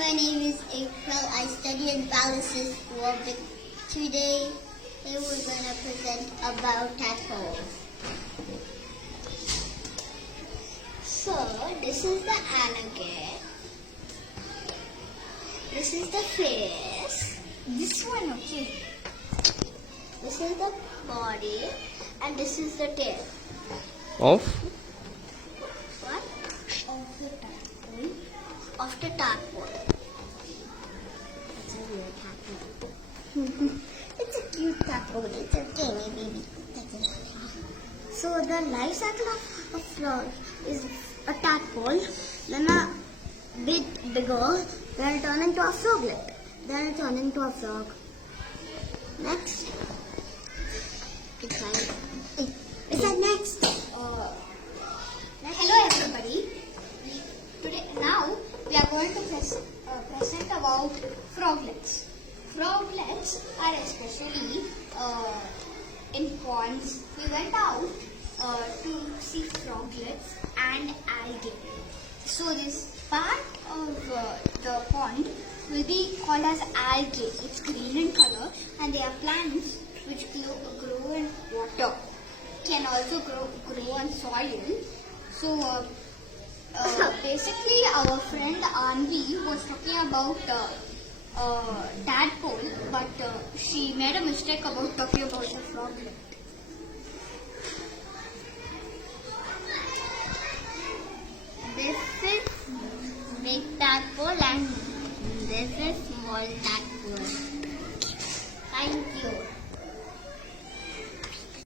my name is April. I study in Palaces School. But today we're going to present about tadpoles. So this is the alligator. This is the face. This one, okay. This is the body, and this is the tail. Of? What? Of the tadpole. Of the tadpole. It's a weird tadpole. It's a cute tadpole. It's okay, maybe. So the life cycle of a frog is a tadpole, then a bit bigger, then it turns into a froglet, then it turns into a frog. Next. Is that next? Hello everybody. Now we are going to present about froglets. Froglets are especially in ponds. We went out to see froglets and algae. So this part of the pond will be called as algae. It's green in color and they are plants which grow in water. Can also grow on soil. So basically our friend Anvi was talking about tadpole, but she made a mistake about talking about the froglet.